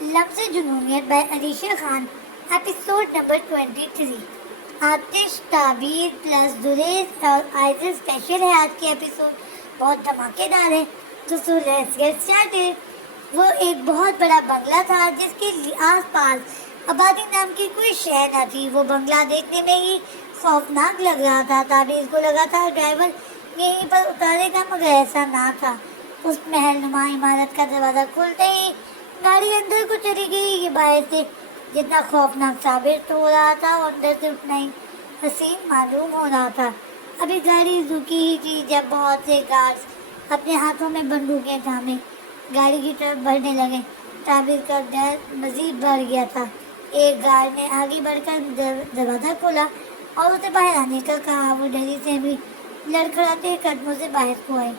لمز جنونیت by Alisha Khan, episode number 23۔ آتش، تعبیر پلس دریز اور آئزل اسپیشل ہے آج کی ایپیسوڈ، بہت دھماکے دار ہے۔ تو لیٹس گیٹ اسٹارٹڈ۔ وہ ایک بہت بڑا بنگلہ تھا جس کے آس پاس آبادی نام کی کوئی شے نہ تھی۔ وہ بنگلہ دیکھنے میں ہی خوفناک لگ رہا تھا۔ تعبیر کو لگا تھا ڈرائیور یہیں پر اتارے گا، مگر ایسا نہ تھا۔ اس محل نما عمارت کا دروازہ کھلتے ہی گاڑی اندر کو چلی گئی۔ یہ باہر سے جتنا خوفناک ثابت ہو رہا تھا اور اندر سے اتنا ہی حسین معلوم ہو رہا تھا۔ ابھی گاڑی رکی ہی تھی جب بہت سے گارڈز اپنے ہاتھوں میں بندوقیں تھامے گاڑی کی طرف بڑھنے لگے۔ تعبیر کا ڈر مزید بڑھ گیا تھا۔ ایک گارڈ نے آگے بڑھ کر دروازہ کھولا اور اسے باہر آنے کا کہا۔ وہ ڈری سے بھی لڑکھڑاتے قدموں سے باہر کو آئی۔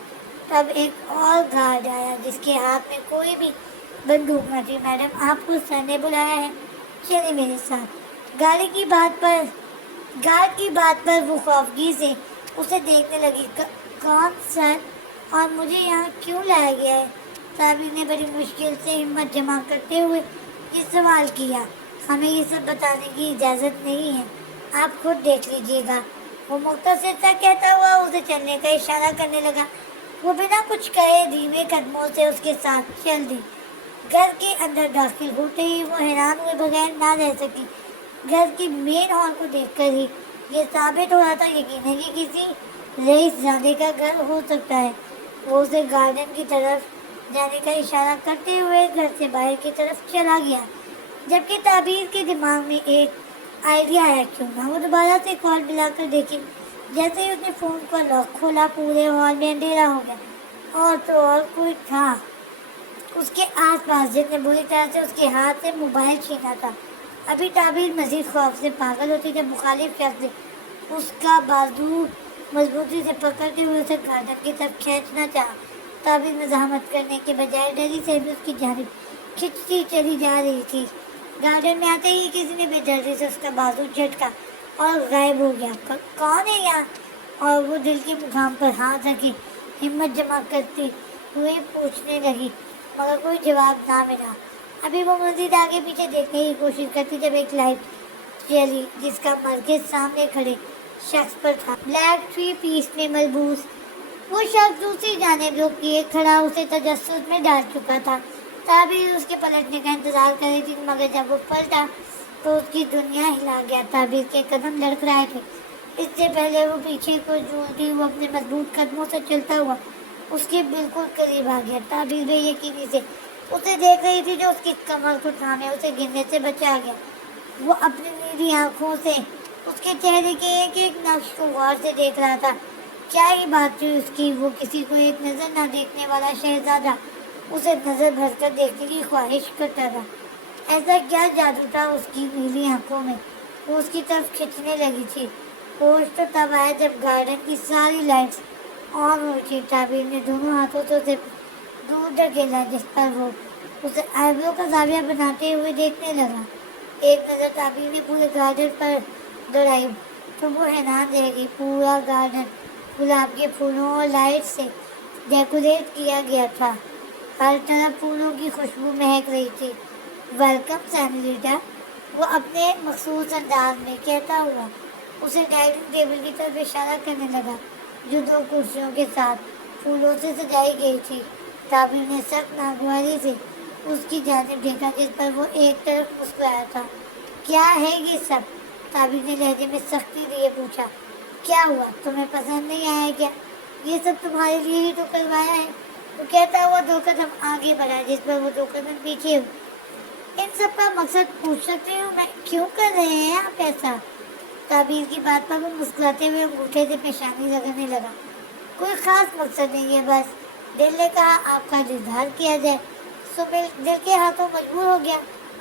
تب ایک اور گارڈ آیا جس کے ہاتھ میں کوئی بھی بندوق نہ تھی۔ میڈم، آپ کو سر نے بلایا ہے، چلے میرے ساتھ۔ گارڈ کی بات پر وہ خوفگی سے اسے دیکھنے لگی۔ کون سر، اور مجھے یہاں کیوں لایا گیا ہے؟ تعبیر نے بڑی مشکل سے ہمت جمع کرتے ہوئے یہ سوال کیا۔ ہمیں یہ سب بتانے کی اجازت نہیں ہے، آپ خود دیکھ لیجیے گا۔ وہ مختصر سا کہتا ہوا اسے چلنے کا اشارہ کرنے لگا۔ وہ بنا کچھ کہے دھیمے قدموں سے اس کے ساتھ چل دی۔ گھر کے اندر داخل ہوتے ہی وہ حیران ہوئے بغیر نہ رہ سکی۔ گھر کی مین ہال کو دیکھ کر ہی یہ ثابت ہو رہا تھا یقیناً یہ کسی رئیس زادے کا گھر ہو سکتا ہے۔ وہ اسے گارڈن کی طرف جانے کا اشارہ کرتے ہوئے گھر سے باہر کی طرف چلا گیا، جبکہ تعبیر کے دماغ میں ایک آئیڈیا آیا، کیوں نہ وہ دوبارہ سے کال ملا کر دیکھے۔ جیسے ہی اس نے فون کا لاک کھولا، پورے ہال میں اندھیرا ہو گیا، اور تو اور کوئی تھا اس کے آس پاس جس نے بری طرح سے اس کے ہاتھ سے موبائل چھینا تھا۔ ابھی تعبیر مزید خوف سے پاگل ہوتی جب مخالف شخص نے اس کا بازو مضبوطی سے پکڑتے ہوئے اسے گارڈن کی طرف کھینچنا چاہا۔ تعبیر مزاحمت کرنے کے بجائے ڈری سے بھی اس کی جانب کھنچتی چلی جا رہی تھی۔ گارڈن میں آتے ہی کسی نے بے دردی سے اس کا بازو جھٹکا اور غائب ہو گیا۔ کون ہے یہاں؟ اور وہ دل کے مقام پر ہاتھ رکھے ہمت جمع کرتے ہوئے پوچھنے لگی، مگر کوئی جواب نہ ملا۔ ابھی وہ مزید آگے پیچھے دیکھنے کی کوشش کرتی جب ایک لائٹ جلی جس کا مرکز سامنے کھڑے شخص پر تھا، بلیک تھری پیس میں ملبوس۔ وہ شخص دوسری جانب جو کیے کھڑا اسے تجسس میں ڈال چکا تھا۔ تعبیر اس کے پلٹنے کا انتظار کر رہی تھی، مگر جب وہ پلٹا تو اس کی دنیا ہلا گیا۔ تعبیر کے قدم لڑکھڑائے تھے۔ اس سے پہلے وہ پیچھے کو جھولتی وہ اپنے مضبوط قدموں سے چلتا ہوا اس کے بالکل قریب آ گیا۔ تعبیر بے یقینی سے اسے دیکھ رہی تھی جو اس کی کمر کو تھامے اسے گرنے سے بچا گیا۔ وہ اپنی نیلی آنکھوں سے اس کے چہرے کے ایک ایک نقش کو غور سے دیکھ رہا تھا۔ کیا ہی بات تھی اس کی، وہ کسی کو ایک نظر نہ دیکھنے والا شہزادہ اسے نظر بھر کر دیکھنے کی خواہش کرتا تھا۔ ایسا کیا جادو تھا اس کی نیلی آنکھوں میں، وہ اس کی طرف کھنچنے لگی تھی۔ ہوش تو تب آیا جب گارڈن کی ساری لائٹس آن ہوئی تھی۔ تعبیر نے دونوں ہاتھوں سے اسے دور دھکیلا جس پر وہ اسے آئیبرو کا زاویہ بناتے ہوئے دیکھنے لگا۔ ایک نظر تعبیر نے پورے گارڈن پر دوڑائی تو وہ حیران رہ گئی۔ پورا گارڈن گلاب کے پھولوں اور لائٹ سے ڈیکوریٹ کیا گیا تھا۔ ہر طرف پھولوں کی خوشبو مہک رہی تھی۔ ویلکم سینیریٹا، وہ اپنے مخصوص انداز میں کہتا ہوا اسے ڈائننگ ٹیبل کی طرف اشارہ کرنے لگا جو دو کرسیوں کے ساتھ پھولوں سے سجائی گئی تھی۔ تعبیر نے سخت ناگواری سے اس کی جانب دیکھا جس پر وہ ایک طرف مسکرایا تھا۔ کیا ہے یہ سب؟ تعبیر نے لہجے میں سختی لیے پوچھا۔ کیا ہوا، تمہیں پسند نہیں آیا کیا؟ یہ سب تمہارے لیے ہی تو کروایا ہے، وہ کہتا ہوا دو قدم آگے بڑھا جس پر وہ دو قدم پیچھے ہوئے۔ ان سب کا مقصد پوچھ سکتی ہوں میں، کیوں کر رہے ہیں آپ ایسا؟ تعبیر کی بات پر وہ مسکراتے ہوئے انگوٹھے سے پیشانی رگڑنے لگا۔ کوئی خاص مقصد نہیں ہے، بس دل نے کہا آپ کا اظہار کیا جائے، سو دل کے ہاتھوں مجبور ہو گیا۔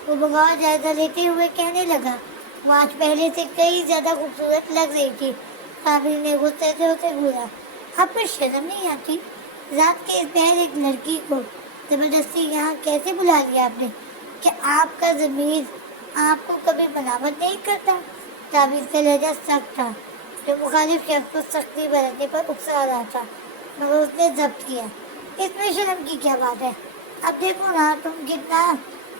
وہ بغور جائزہ لیتے ہوئے کہنے لگا، وہ آج پہلے سے کئی زیادہ خوبصورت لگ رہی تھی۔ تعبیر نے غصے سے اسے گھورا۔ آپ کو شرم نہیں آتی؟ رات کے اس پہر ایک لڑکی کو زبردستی یہاں کیسے بلا لیا آپ نے؟ کہ آپ کا ضمیر آپ کو کبھی ملامت نہیں کرتا؟ تعبیر کا لہجہ سخت تھا جو مخالف شخص کو سختی برتنے پر اکسا رہا تھا، مگر اس نے ضبط کیا۔ اس میں شرم کی کیا بات ہے؟ اب دیکھو نا تم کتنا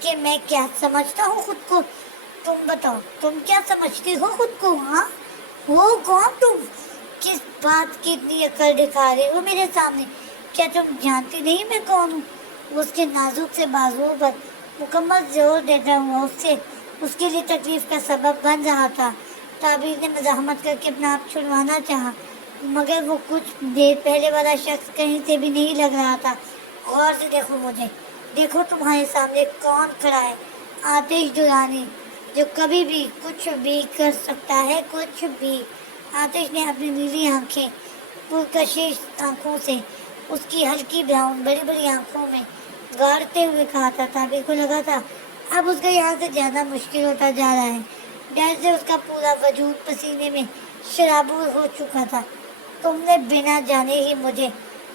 کہ میں کیا سمجھتا ہوں خود کو. تم بتاؤ, تم کیا سمجھتی ہو خود کو؟ ہاں, ہو کون تم؟ کس بات کی اتنی عقل دکھا رہے ہو میرے سامنے؟ کیا تم جانتی نہیں میں کون ہوں؟ اس کے نازک سے بازوؤں پر مکمل زور دیتا ہوا اس کے لیے تکلیف کا سبب بن رہا تھا. تعبیر نے مزاحمت کر کے اپنا آپ چھڑوانا چاہا, مگر وہ کچھ دیر پہلے والا شخص کہیں سے بھی نہیں لگ رہا تھا. غور سے دیکھو مجھے, دیکھو تمہارے سامنے کون کھڑا ہے. آتش درانی, جو کبھی بھی کچھ بھی کر سکتا ہے, کچھ بھی. آتش نے اپنی نیلی آنکھیں پرکشش آنکھوں سے اس کی ہلکی براؤن بڑی بڑی آنکھوں میں گاڑتے ہوئے کہا تھا. تعبیر کو لگا تھا اب اس کا یہاں سے جانا مشکل ہوتا جا رہا ہے. ڈر سے اس کا پورا وجود پسینے میں شرابور ہو چکا تھا. تم نے بنا جانے ہی مجھے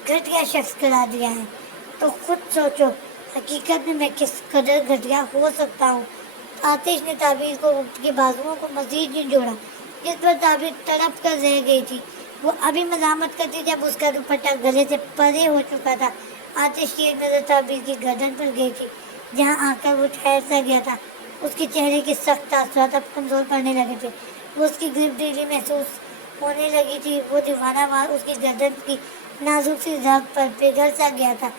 گھٹیا شخص قرار دیا ہے, تو خود سوچو حقیقت میں کس قدر گھٹیا ہو سکتا ہوں. آتش نے تعبیر کو کے بازوؤں کو مزید جھنجھوڑا, جس پر تعبیر تڑپ کر رہ گئی تھی. وہ ابھی ملامت کرتی جب اس کا دوپٹہ گلے سے پرے ہو چکا تھا. آتش کی ایک نظر تعبیر کی گردن پر گئی تھی, جہاں آ کر وہ ٹھہر سا گیا تھا. اس کے چہرے کے سخت تاثرات اب کمزور پڑنے لگے تھے. وہ اس کی گرفت ڈھیلی محسوس ہونے لگی تھی. وہ دیوانہ وار اس کی گردن کی نازک سی رگ پر پگھل سا گیا تھا,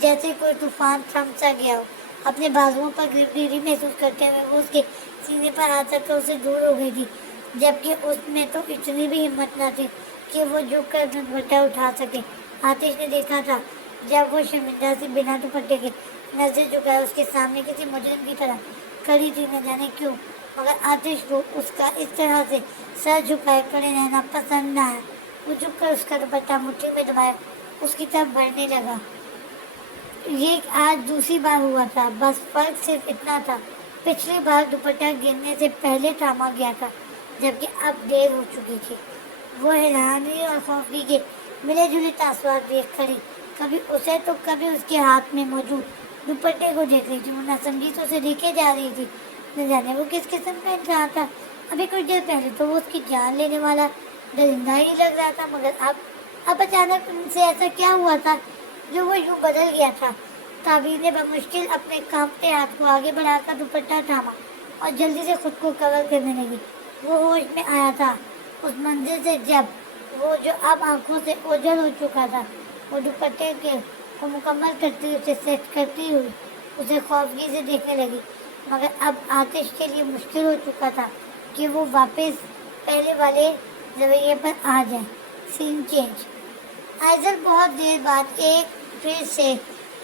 جیسے کوئی طوفان تھم سا گیا ہو. اپنے بازوؤں پر گرفت ڈھیلی محسوس کرتے ہوئے وہ اس کے سینے پر ہاتھ رکھ کر اسے دور ہو گئی تھی, جبکہ اس میں تو اتنی بھی ہمت نہ تھی کہ وہ جھک کر دوپٹہ اٹھا سکے. آتش نے دیکھا تھا جب وہ شرمندہ سی بنا دوپٹے کے نظر جھکائے اس کے سامنے کسی مجرم کی طرح کھڑی تھی. نہ جانے کیوں, مگر آتش کو اس کا اس طرح سے سر جھکائے کھڑے رہنا پسند نہ آیا. وہ جھک کر اس کا دوپٹہ مٹھی میں دبایا اس کی طرف بڑھنے لگا. یہ آج دوسری بار ہوا تھا, بس فرق صرف اتنا تھا, پچھلی بار دوپٹہ گرنے سے پہلے تھاما گیا تھا, جبکہ اب دیر ہو چکی تھی. وہ حیرانی اور خوفی کے ملے جلے تاثرات دیکھ کھڑی, کبھی اسے تو کبھی اس کے ہاتھ میں موجود دوپٹے کو دیکھ رہی تھی. وہ ناسمجھی سے اسے دیکھے جا رہی تھی. نہ جانے وہ کس قسم کا انسان تھا. ابھی کچھ دیر پہلے تو وہ اس کی جان لینے والا درندہ ہی لگ رہا تھا, مگر اب اچانک ان سے ایسا کیا ہوا تھا جو وہ یوں بدل گیا تھا. تعبیر نے بمشکل اپنے کانپتے ہاتھ کو آگے بڑھا کر دوپٹہ تھاما اور جلدی سے خود کو کور کرنے لگی. وہ ہوش میں آیا تھا اس منظر سے جب وہ جو اب آنکھوں سے اوجھل ہو چکا تھا. وہ دوپٹے کو مکمل کرتی اسے سیٹ کرتی ہوئی اسے خوفگی سے دیکھنے لگی, مگر اب آتش کے لیے مشکل ہو چکا تھا کہ وہ واپس پہلے والے رویے پر آ جائے. سین چینج. آئزل بہت دیر بعد ایک پھر سے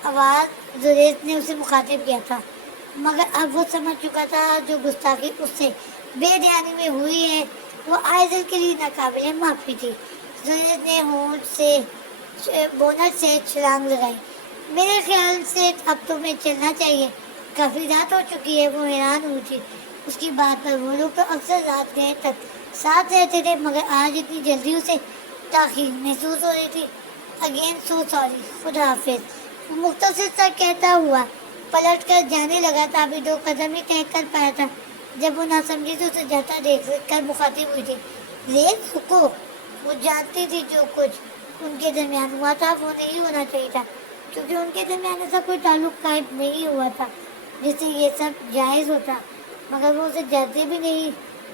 آواز زریز نے اسے مخاطب کیا تھا, مگر اب وہ سمجھ چکا تھا جو گستاخی اس سے بے دھیانی میں ہوئی ہے وہ آئزل کے لیے ناقابل معافی تھی. زریز نے ہونٹ سے بونٹ سے چھلانگ لگائی. میرے خیال سے اب تمہیں چلنا چاہیے, کافی رات ہو چکی ہے. وہ حیران ہوئی تھی اس کی بات پر. وہ لوگ تو اکثر رات گئے تک ساتھ رہتے تھے, مگر آج اتنی جلدی اسے تاخیر محسوس ہو رہی تھی. اگین سو سوری, خدا حافظ. وہ مختصر سا کہتا ہوا پلٹ کر جانے لگا. تعبیر 2 قدم ہی طے کر پایا تھا جب وہ ناسمجھی سے اسے جاتا دیکھ کر مخاطب ہوئی تھی. ریز رکو. وہ جانتی تھی جو کچھ ان کے درمیان ہوا تھا وہ نہیں ہونا چاہیے تھا, کیونکہ ان کے درمیان ایسا کوئی تعلق قائم نہیں ہوا تھا جس سے یہ سب جائز ہوتا, مگر وہ اسے جاتے بھی نہیں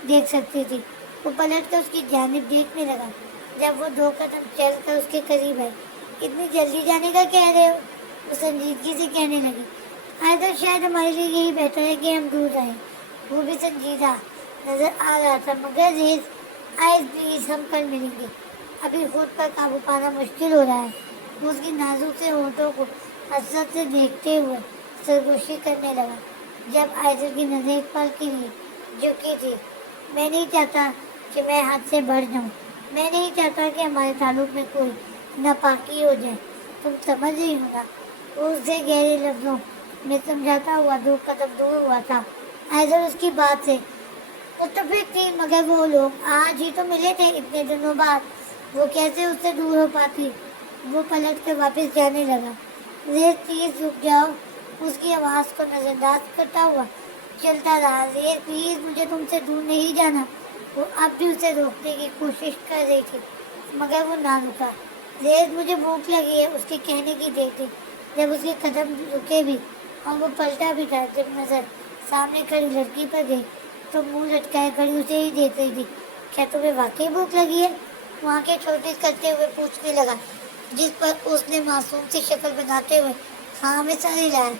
دیکھ سکتی تھی. وہ پلٹ کر اس کی جانب دیکھنے لگا جب وہ 2 قدم چل کر اس کے قریب آئی. اتنی جلدی جانے کا کہہ رہے ہو؟ وہ سنجیدگی سے کہنے لگی. آئزل شاید ہمارے لیے یہی بہتر ہے کہ ہم دور رہیں. وہ بھی سنجیدہ نظر آ رہا تھا. مگر ریز آئز پلیز, ہم کل ملیں گے. ابھی خود پر قابو پانا مشکل ہو رہا ہے. وہ اس کی نازک سے ہونٹوں کو حسرت سے دیکھتے ہوئے سرگوشی کرنے لگا. جب آئزل کی نظر ایک پل کے لیے جھکی تھی. میں نہیں چاہتا کہ میں حد سے بڑھ جاؤں. میں نہیں چاہتا کہ ہمارے تعلق میں کوئی ناپاکی ہو جائے. تم سمجھ رہی ہو نا؟ وہ اسے گہرے لفظوں میں سمجھاتا ہوا 2 قدم دور ہوا تھا. آئزل اس کی بات سے متفق تھی, مگر وہ لوگ آج ہی تو ملے تھے اتنے دنوں بعد, وہ کیسے اس سے دور ہو پاتی. وہ پلٹ کر واپس جانے لگا. ریز پلیز رک جاؤ. اس کی آواز کو نظر انداز کرتا ہوا چلتا رہا. ریز پلیز, مجھے تم سے دور نہیں جانا. وہ اب بھی اسے روکنے کی کوشش کر رہی تھی, مگر وہ نہ رکا. ریز, مجھے بھوک لگی ہے. اس کے کہنے کی دیر تھی جب اس کے قدم رکے بھی اور وہ پلٹا بھی تھا جب نظر سامنے کھڑی لڑکی پر گئی تو منہ لٹکائے کھڑی اسے ہی دیکھ رہی تھی. کیا تمہیں واقعی بھوک لگی ہے؟ وہاں کے چھوٹی کرتے ہوئے پوچھنے لگا، جس پر اس نے معصوم سی شکل بناتے ہوئے ہاں میں سر ہلایا.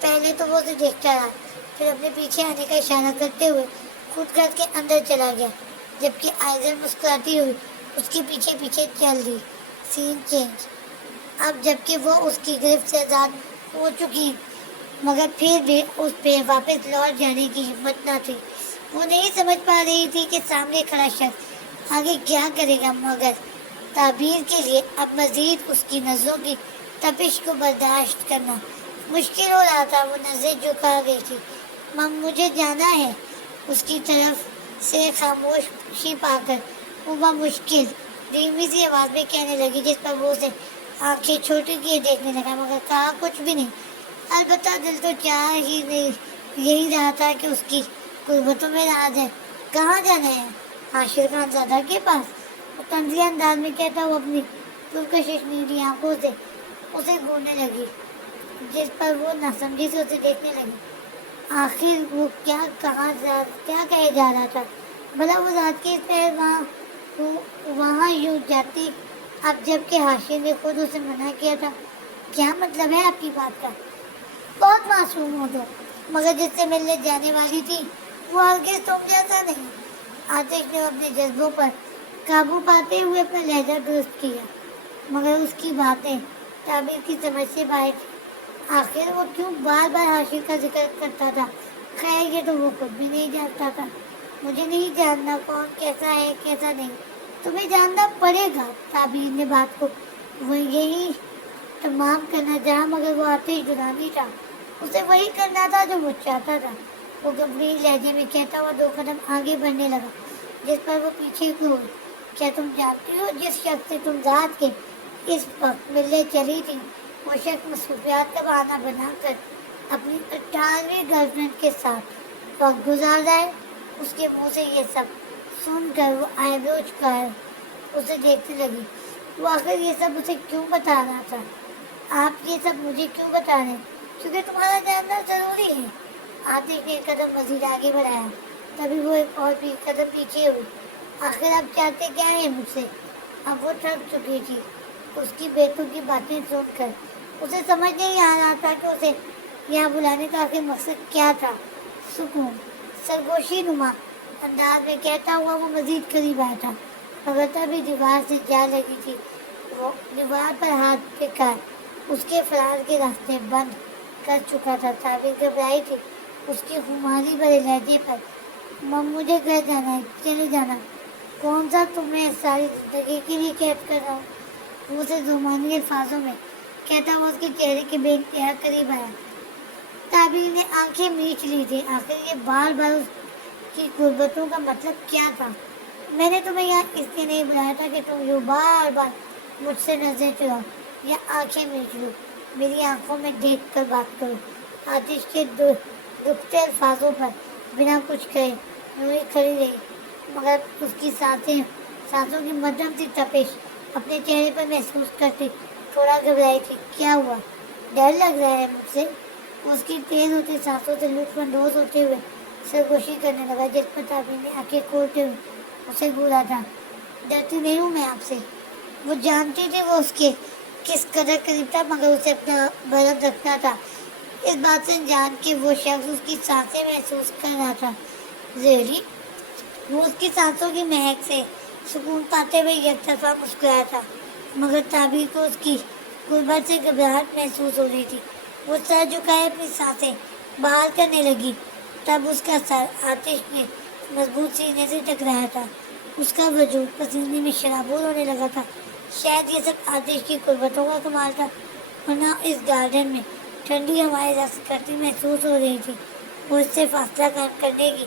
پہلے تو وہ اسے دیکھتا رہا، پھر اپنے پیچھے آنے کا اشارہ کرتے ہوئے خود گھر کے اندر چلا گیا، جبکہ آئزل مسکراتی ہوئی اس کے پیچھے پیچھے چل دی. سین چینج. اب جبکہ وہ اس کی گرفت سے آزاد ہو چکی مگر پھر بھی اس پہ واپس لوٹ جانے کی ہمت نہ تھی. وہ نہیں سمجھ پا رہی تھی کہ سامنے کھڑا شخص آگے کیا کرے گا، مگر تعبیر کے لیے اب مزید اس کی نظروں کی تپش کو برداشت کرنا مشکل ہو رہا تھا. وہ نظریں جھکا گئی تھی. مجھے جانا ہے. اس کی طرف سے خاموشی پا کر وہ بمشکل دھیمی سی آواز میں کہنے لگی، جس پر وہ اسے آنکھیں چھوٹی کیے دیکھنے لگا مگر کہا کچھ بھی نہیں. البتہ دل تو چاہ ہی نہیں یہی رہا تھا کہ اس کی قربتوں میں راز ہے. کہاں جانا ہے؟ حاشر خان زادہ کے پاس. وہ طنزیہ انداز میں کہتا وہ اپنی پرکشش نیلی آنکھوں سے اسے گھورنے لگی، جس پر وہ ناسمجھی سے اسے دیکھنے لگی. آخر وہ کیا کہے جا رہا تھا؟ بھلا وہ ذات کی پیر وہاں یوں جاتی اب جب کہ حاشر نے خود اسے منع کیا تھا. کیا مطلب ہے آپ کی بات کا؟ بہت معصوم ہو تو، مگر جس سے ملنے جانے والی تھی وہ ہرگز تم جیسا نہیں. آتش نے اپنے جذبوں پر قابو پاتے ہوئے اپنا لہجہ درست کیا، مگر اس کی باتیں تعبیر کی سمجھ سے باہر تھی. آخر وہ کیوں بار بار حاشر کا ذکر کرتا تھا؟ خیر یہ تو وہ خود بھی نہیں جانتا تھا. مجھے نہیں جاننا کون کیسا ہے کیسا نہیں، تمہیں جاننا پڑے گا. تعبیر نے بات کو وہ یہی تمام کرنا چاہا مگر وہ آتش دورانی تھا. اسے وہی کرنا تھا جو وہ چاہتا تھا. وہ گمبھیر لہجے میں کہتا ہوا 2 قدم آگے بڑھنے لگا، جس پر وہ پیچھے کو ہوئی. کیا تم جانتی ہو جس شخص سے تم ذات کے اس وقت ملنے چلی تھی وہ شخص مصروفیات کا بہانہ بنا کر اپنی 18ویں گرل فرینڈ کے ساتھ وقت گزار رہا ہے؟ اس کے منہ سے یہ سب سن کر وہ آئیبرو جھکائے اسے دیکھنے لگی. وہ آخر یہ سب اسے کیوں بتا رہا تھا؟ آپ یہ سب مجھے کیوں بتا رہے ہیں؟ کیونکہ تمہارا جاننا ضروری ہے. آتش نے ایک قدم مزید آگے بڑھایا، تبھی وہ ایک اور بھی قدم پیچھے ہوئی. آخر آپ چاہتے کیا ہیں مجھ سے؟ اب وہ تھک چکی تھی اس کی بیتوں کی باتیں سن کر. اسے سمجھ نہیں آ رہا تھا کہ اسے یہاں بلانے کا آخر مقصد کیا تھا. سکون سرگوشی نما انداز میں کہتا ہوا وہ مزید قریب آیا تھا، مگر تبھی دیوار سے جا لگی تھی. وہ دیوار پر ہاتھ پہ کر اس کے فرار کے راستے بند کر چکا تھا. تعبیر گھبرائی تھی اس کی خماری بھرے لہجے پر. مجھے گھر جانا ہے، چلے جانا. کون سا تمہیں ساری زندگی کے لیے قید کر رہا ہوں؟ وہ اسے زبانی الفاظوں میں کہتا ہوا اس کے چہرے کے بے انتہا قریب آیا. تعبیر نے آنکھیں میچ لی تھی. آخر یہ بار بار اس کی قربتوں کا مطلب کیا تھا؟ میں نے تمہیں یہاں اس لیے نہیں بلایا تھا کہ تم یوں بار بار مجھ سے نظریں چراؤ یا آنکھیں میچ لو. میری آنکھوں میں دیکھ کر بات کرو. آتش کے دکھتے الفاظوں پر بنا کچھ کہے نوری کھڑی رہی، مگر اس کی سانسوں کی مدھم سی تپش اپنے چہرے پر محسوس کرتی تھوڑا گھبرائی تھی. کیا ہوا؟ ڈر لگ رہا ہے مجھ سے؟ اس کی تیز ہوتی سانسوں سے لطف اندوز ہوتے ہوئے سرگوشی کرنے لگا، جس پر تعبیر نے آنکھیں کھولتے ہوئے اسے گھورا تھا. ڈرتی نہیں ہوں میں آپ سے. وہ جانتی تھی وہ اس کے کس قدر قریب تھا، مگر اسے اپنا برم رکھنا تھا اس بات سے جان کہ وہ شخص اس کی سانسیں محسوس کر رہا تھا. زہری وہ اس کی سانسوں کی مہک سے سکون پاتے ہوئے یک طرفہ مسکرایا تھا، مگر تعبیر کو اس کی قربت سے گھبراہٹ محسوس ہو رہی تھی. وہ سر جھکائے اپنی سانسیں باہر کرنے لگی. تب اس کا سر آتش نے مضبوط سینے سے ٹکرایا تھا. اس کا وجود پسینے میں شرابور ہونے لگا تھا. شاید یہ سب آتش کی قربتوں کا کمال تھا، ورنہ اس گارڈن میں ٹھنڈی ہوائیں رقص کرتی محسوس ہو رہی تھی. وہ اس سے فاصلہ قائم کرنے کی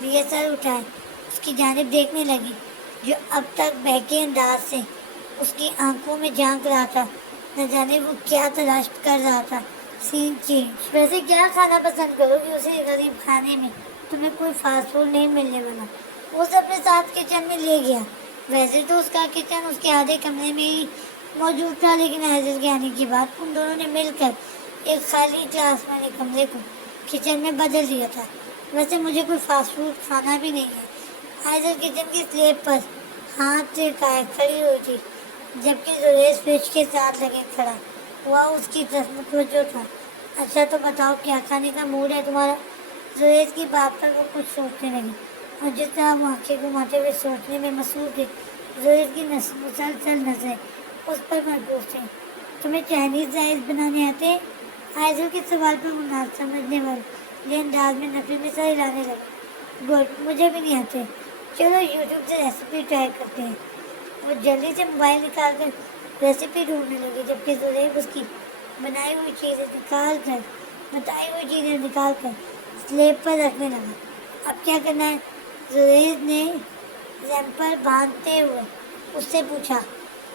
لیے سر اٹھائے اس کی جانب دیکھنے لگی، جو اب تک بہکے انداز سے اس کی آنکھوں میں جھانک رہا تھا. نہ جانے وہ کیا تلاش کر رہا تھا. سین چینج. ویسے کیا کھانا پسند کرو گی؟ اسے غریب خانے میں تمہیں کوئی فاسٹ فوڈ نہیں ملنے والا. وہ سب اپنے ساتھ کچن میں لے گیا. ویسے تو اس کا کچن اس کے آدھے کمرے میں ہی موجود تھا، لیکن حیضر کے آنے کے بعد ان دونوں نے مل کر ایک خالی گلاس والے کمرے کو کچن میں بدل دیا تھا۔ ویسے مجھے کوئی فاسٹ فوڈ کھانا بھی نہیں ہے۔ آئزل کچن کی سلیب پر ہاتھ ٹکائے کھڑی ہوئی تھی، جبکہ زریز فریج کے ساتھ لگے کھڑا ہوا اس کی طرف متوجہ تھا۔ اچھا تو بتاؤ کیا کھانے کا موڈ ہے تمہارا؟ زریز کی بات پر وہ کچھ سوچنے لگی، اور جس طرح وہ آنکھیں گھماتے ہوئے سوچنے میں مصروف تھے، زریز کی مسلسل نظریں اس پر مرکوز تھیں۔ تمہیں چائنیز رائس بنانے آتے ہیں؟ آئزل کے سوال پر وہ نہ سمجھنے والے انداز میں نفی میں سر ہلانے لگا۔ گڈ، مجھے بھی نہیں آتے، چلو یوٹیوب سے ریسیپی ٹرائی کرتے ہیں۔ وہ جلدی سے موبائل نکال کر ریسیپی ڈھونڈنے لگی، جبکہ زریب اس کی بتائی ہوئی چیزیں نکال کر سلیب پر رکھنے لگا۔ اب کیا کرنا ہے؟ زریب نے ریمپر باندھتے ہوئے اس سے پوچھا،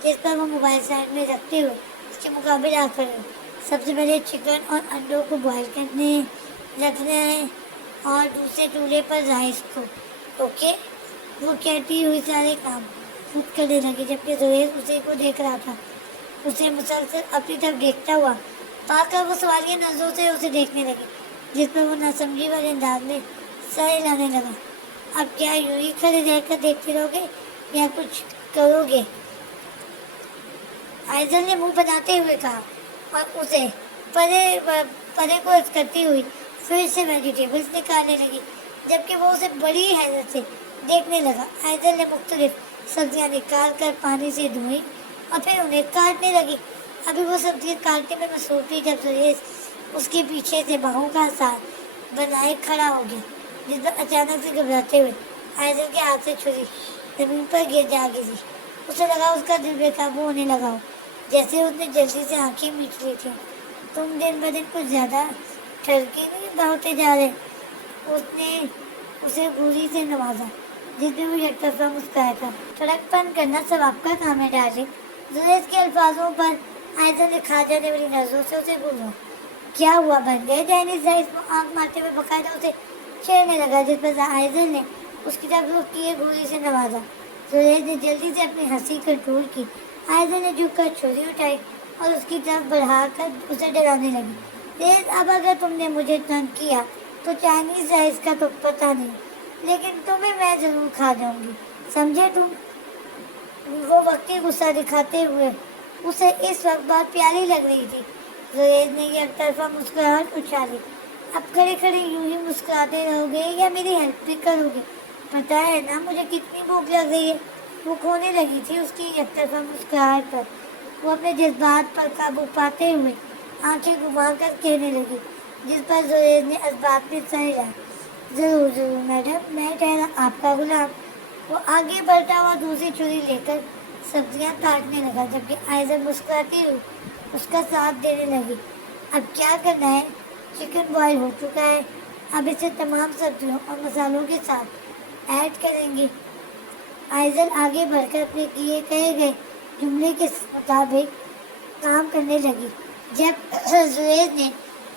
جس پر وہ موبائل سائڈ میں رکھتے ہوئے اس کے مقابل آ کر سب سے پہلے چکن اور انڈوں کو بوائل کرنے رکھنا ہے اور دوسرے چولہے پر رائس کو۔ اوکے، وہ کہتی ہوئی سارے کام خود کرنے لگی، جبکہ زریب اسی کو دیکھ رہا تھا، اسے مسلسل اپنی طرف دیکھتا ہوا۔ پا کر وہ سوالیہ نظروں سے اسے دیکھنے لگی، جس پر وہ ناسمجھی والے انداز میں سر ہلانے لگا۔ اب کیا یوں ہی کھڑے رہ کر دیکھتے رہو گے یا کچھ کرو گے؟ آئزل نے منہ بناتے ہوئے کہا، اور اسے پرے کو کرتی ہوئی پھر سے ویجیٹیبلز نکالنے لگی، جبکہ وہ اسے بڑی حیرت سے دیکھنے لگا۔ آئزل نے مختلف سبزیاں نکال کر پانی سے دھوئیں اور پھر انہیں کاٹنے لگی۔ ابھی وہ سبزیاں کاٹنے میں مصروف تھی جب زریب اس کے پیچھے سے باہوں کا ساتھ بنائے کھڑا ہو گیا، جس پر اچانک سے گھبراتے ہوئے آئزل کے ہاتھ سے چھری زمین پر گر جا گری۔ اسے لگا اس کا دل بے قابو ہونے لگا ہو، جیسے اس نے جلدی سے آنکھیں میچ لی تھیں۔ تم دن بدن کچھ زیادہ ٹھڑکے نہیں ہوتے جا رہے؟ اس نے اسے گولی سے نوازا، جس میں وہ یک طرفہ مسکرایا تھا۔ ٹھڑک پن کرنا سب آپ کا کام ہے ڈارلنگ۔ زریز کے الفاظوں پر آئزل نے کھا جانے والی نظروں سے اسے گھورا۔ کیا ہوا، بن گئے چائنیز رائس؟ وہ آنکھ مارتے ہوئے باقاعدہ اسے چھیڑنے لگا، جس پر آئزل نے اس کی طرف رخ کیے گولی سے نوازا۔ زریز نے جلدی سے اپنی ہنسی کنٹرول کی۔ آئزل نے جھک کر چھری اٹھائی اور اس کی طرف بڑھا کر اسے ڈرانے لگی۔ زریز، اب اگر تم نے مجھے تنگ کیا تو چائنیز رائس کا تو پتہ نہیں، لیکن تمہیں میں ضرور کھا جاؤں گی، سمجھے تم؟ وہ وقتی غصہ دکھاتے ہوئے اسے اس وقت بہت پیاری لگ رہی تھی۔ زریز نے یک طرفہ مسکراہٹ اچھالی۔ اب کھڑے کھڑے یوں ہی مسکراتے رہو گے یا میری ہیلپ بھی کرو گے؟ پتہ ہے نا مجھے کتنی بھوک لگ رہی ہے۔ وہ کھونے لگی تھی اس کی یک طرفہ مسکراہٹ پر۔ وہ اپنے جذبات پر قابو پاتے ہوئے آنکھیں گھما کر کہنے لگی، جس پر زریز نے اسبات میں سر ہلایا۔ ضرور ضرور میڈم، میں ٹھہرا آپ کا غلام۔ وہ آگے بڑھتا ہوا دوسری چھری لے کر سبزیاں کاٹنے لگا، جبکہ آئزل مسکراتی ہوئی اس کا ساتھ دینے لگی۔ اب کیا کرنا ہے؟ چکن بوائل ہو چکا ہے، اب اسے تمام سبزیوں اور مسالوں کے ساتھ ایڈ کریں گے۔ آئزل آگے بڑھ کر اپنے کہے گئے جملے کے مطابق کام کرنے لگی۔ جب زریز نے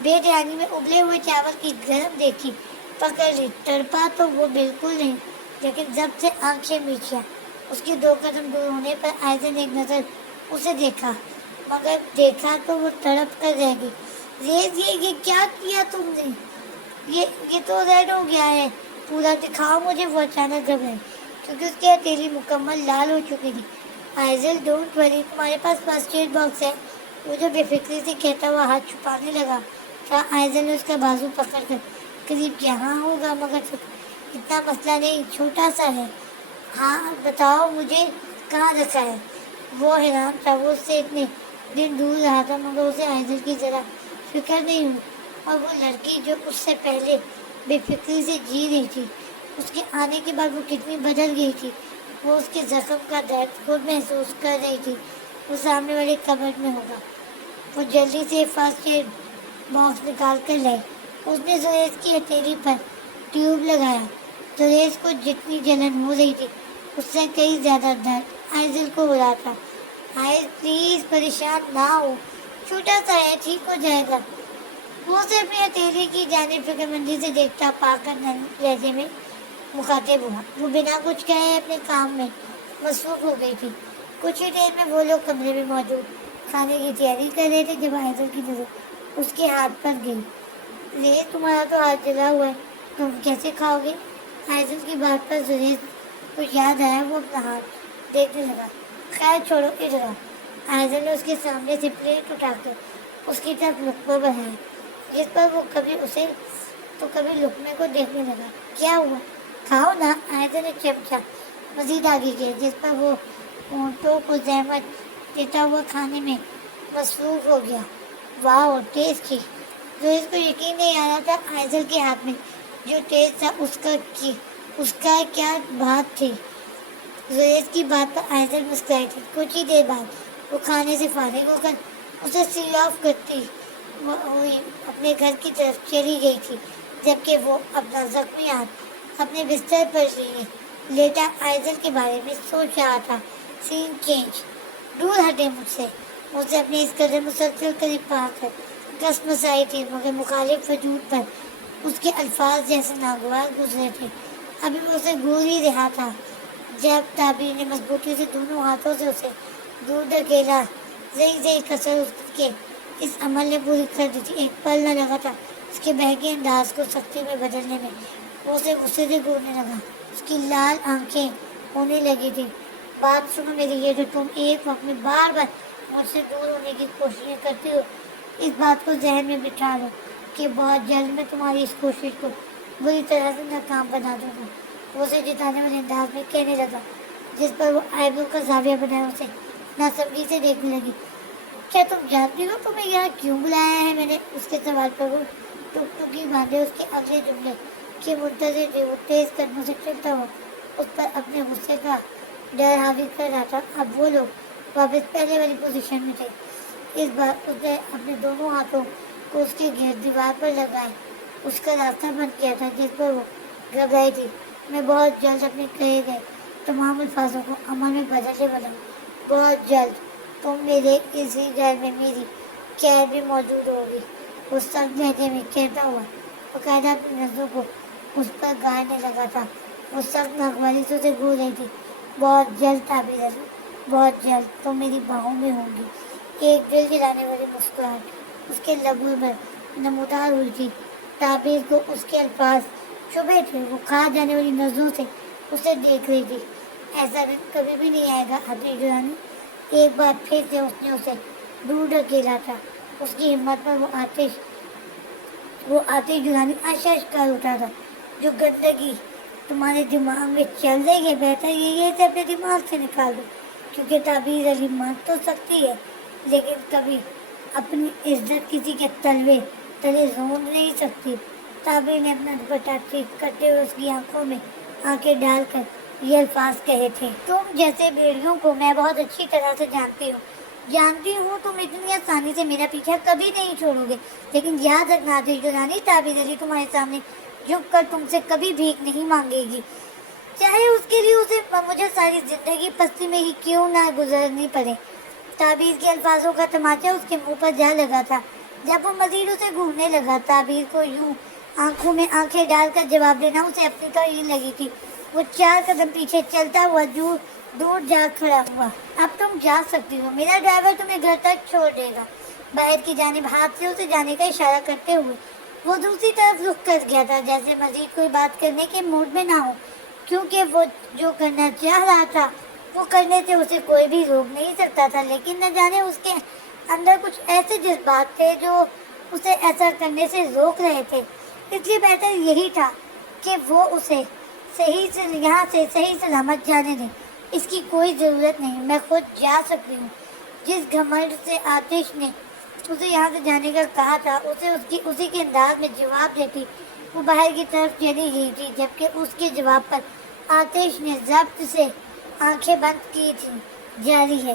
بے دھیانی میں ابلے ہوئے چاول کی گرم دیکھی پکڑ لی، تڑپا تو وہ بالکل نہیں، لیکن ضبط سے آنکھیں میچیا۔ اس کے 2 قدم دور ہونے پر آئزل نے ایک نظر اسے دیکھا، مگر دیکھا تو وہ تڑپ کر رہ گئی۔ زریز، یہ کیا کیا تم نے؟ یہ تو ریڈ ہو گیا ہے پورا، دکھاؤ مجھے۔ وہ اچانک گھبرائی کیونکہ اس کی ہتھیلی مکمل لال ہو چکی تھی۔ آئزل، ڈونٹ وری، تمہارے پاس فرسٹ ایڈ باکس ہے، وہ جو بے فکری سے کہتا ہوا ہاتھ چھپانے لگا تھا۔ آئزل نے اس کا بازو پکڑ کر قریب کیا۔ ہاں ہوگا، مگر اتنا مسئلہ نہیں، چھوٹا سا ہے۔ ہاں بتاؤ مجھے کہاں رکھا ہے؟ وہ حیران تھا، وہ اس سے اتنے دن دور رہا تھا، مگر اسے آئزل کی ذرا فکر نہیں ہوئی، اور وہ لڑکی جو اس سے پہلے بے فکری سے جی رہی تھی، اس کے آنے کے بعد وہ کتنی بدل گئی تھی۔ وہ اس کے زخم کا درد خود محسوس کر رہی تھی۔ وہ سامنے والے کبرڈ میں ہوگا۔ وہ جلدی سے فرسٹ ایڈ باکس نکال کر لائی۔ اس نے زریز کی ہتھیلی پر ٹیوب لگایا۔ زریز کو جتنی جلن ہو رہی تھی اس سے کئی زیادہ درد آئزل کو ہو رہا تھا۔ آئز پلیز پریشان نہ ہو، چھوٹا سا ہے، ٹھیک ہو جائے گا۔ وہ اسے اپنی ہتھیلی کی جانب فکر مندی سے دیکھتا پا کر نرم لہجے میں مخاطب ہوا۔ وہ بنا کچھ کہے اپنے کام میں مصروف ہو گئی تھی۔ کچھ ہی دیر میں وہ لوگ کمرے میں موجود کھانے کی تیاری کر رہے تھے جب آئزل کی نظر اس کے ہاتھ پر گئی۔ زریز تمہارا تو ہاتھ جلا ہوا ہے، تم کیسے کھاؤ گے؟ آئزل کی بات پر زریز کو یاد آیا، وہ اپنا ہاتھ دیکھنے لگا۔ خیر چھوڑو، ادھر آؤ۔ آئزل نے اس کے سامنے سے پلیٹ اٹھا کر اس کی طرف لقمہ بڑھایا، جس پر وہ کبھی اسے تو کبھی لقمے کو دیکھنے لگا۔ کیا ہوا؟ کھاؤ نا۔ آئزل نے چمچہ مزید آگے کیا، جس پر وہ اونٹوں کو زحمت دیتا ہوا کھانے میں مصروف ہو گیا۔ واہ، ٹیسٹی! زریز کو یقین نہیں آ رہا تھا آئزل کے ہاتھ میں جو ٹیسٹ تھا اس کا کیا بات تھی۔ زریز کی بات پر آئزل مسکرائی تھی۔ کچھ ہی دیر بعد وہ کھانے سے فارغ ہو کر اسے سی آف کرتی ہوئی اپنے گھر کی طرف چلی گئی تھی، جبکہ وہ اپنا زخمی ہاتھ اپنے بستر پر لیٹا آئزل کے بارے میں سوچ رہا تھا۔ سین چینج۔ دور ہٹے مجھ سے۔ اسے اپنے اس قدر مسلسل قریب پا کر کس آئی تھی، مگر مخالف وجود پر اس کے الفاظ جیسے ناگوار گزرے تھے۔ ابھی وہ اسے گور ہی رہا تھا جب تعبیر نے مضبوطی سے دونوں ہاتھوں سے اسے دور دھکیلا۔ ذی کسر اس کے اس عمل نے پوری کر دی تھی۔ ایک پل نہ لگا تھا اس کے بہکے انداز کو سختی میں بدلنے میں۔ وہ اسے غصے سے گھورنے لگا، اس کی لال آنکھیں ہونے لگی تھی۔ بات سنو میری، یہ جو تم ایک وقت میں بار بار مجھ سے دور ہونے کی کوششیں کرتی ہو، اس بات کو ذہن میں بٹھا لو کہ بہت جلد میں تمہاری اس کوشش کو بری طرح سے ناکام بنا دوں گا۔ وہ اسے جتانے والے انداز میں کہنے لگا، جس پر وہ آئیبرو کا زاویہ بنایا اسے ناسمجھی سے دیکھنے لگی۔ کیا تم جانتی ہو تمہیں یہاں کیوں بلایا ہے میں نے؟ اس کے سوال پر وہ ٹک ٹکی باندھے اس کے اگلے جملے کے منتظر تھے۔ وہ تیز قدموں سے چلتا ہوا اس پر اپنے غصے کا ڈر حاوی کر رہا تھا۔ اب وہ لوگ واپس پہلے والی پوزیشن میں تھے۔ اس بار اس نے اپنے دونوں ہاتھوں کو اس کے گرد دیوار پر لگائے اس کا راستہ بند کیا تھا، جس پر وہ گھبرائی تھی۔ میں بہت جلد اپنے کہے گئے تمام الفاظوں کو عمل میں بدلنے والا ہوں۔ بہت جلد تم میرے اسی گھر میں میری قید بھی موجود ہوگی۔ وہ سخت لہجے میں کہتا ہوا باقاعدہ اپنی نظروں کو اس پر گاڑنے لگا تھا۔ وہ سخت ناگواری سے اسے گھور رہی تھی۔ بہت جلد تعبیر علی، بہت جلد تم میری باہوں میں ہوں گی۔ ایک دل جلانے والی مسکراہٹ اس کے لبوں پر نمودار ہوئی تھی۔ تعبیر کو اس کے الفاظ چبھے تھے۔ وہ کھا جانے والی نظروں سے اسے دیکھ رہی تھی۔ ایسا دن کبھی بھی نہیں آئے گا آتش جلانی۔ ایک بار پھر سے اس نے اسے دور دھکیلا تھا۔ اس کی ہمت پر وہ آتش جلانی اشش کر اٹھا تھا۔ جو گندگی تمہارے دماغ میں چل رہی ہے، بہتر یہی ہے کہ اپنے دماغ سے نکال دو، کیونکہ تعبیر علی مان تو سکتی ہے لیکن کبھی اپنی عزت کسی کے تلے رونگ نہیں سکتی۔ تعبیر نے اپنا دوپٹہ ٹھیک کرتے ہوئے اس کی آنکھوں میں آنکھیں ڈال کر یہ الفاظ کہے تھے۔ تم جیسے بھیڑیوں کو میں بہت اچھی طرح سے جانتی ہوں تم اتنی آسانی سے میرا پیچھا کبھی نہیں چھوڑو گے، لیکن یاد رکھنا آتش جلانی، تعبیر علی تمہارے سامنے جھک کر تم سے کبھی بھیک نہیں مانگے گی، چاہے اس کے لیے اسے مجھے ساری زندگی پستی میں ہی کیوں نہ گزرنی پڑے۔ تعبیر کے الفاظوں کا تماچا اس کے منہ پر جا لگا تھا۔ جب وہ مزید اسے گھورنے لگا، تعبیر کو یوں آنکھوں میں آنکھیں ڈال کر جواب دینا اسے اپنی توہین لگی تھی۔ وہ 4 قدم پیچھے چلتا ہوا دور جا کھڑا ہوا۔ اب تم جا سکتی ہو، میرا ڈرائیور تمہیں گھر تک چھوڑ دے گا۔ باہر کی جانب ہاتھ سے اسے جانے کا اشارہ کرتے ہوئے وہ دوسری طرف رخ کر گیا تھا، جیسے مزید کوئی بات کرنے کے موڈ میں نہ ہو، کیونکہ وہ جو کرنا چاہ رہا تھا وہ کرنے سے اسے کوئی بھی روک نہیں سکتا تھا، لیکن نہ جانے اس کے اندر کچھ ایسے جذبات تھے جو اسے ایسا کرنے سے روک رہے تھے۔ اس لیے بہتر یہی تھا کہ وہ اسے یہاں سے صحیح سلامت جانے دیں۔ اس کی کوئی ضرورت نہیں، میں خود جا سکتی ہوں۔ جس گھمنڈ سے آتش نے اسے یہاں سے جانے کا کہا تھا، اسے اسی کے انداز میں جواب دیتی وہ باہر کی طرف چلی گئی تھی، جبکہ اس کے جواب پر آتش نے ضبط سے آنکھیں بند کی تھیں۔ جاری ہے۔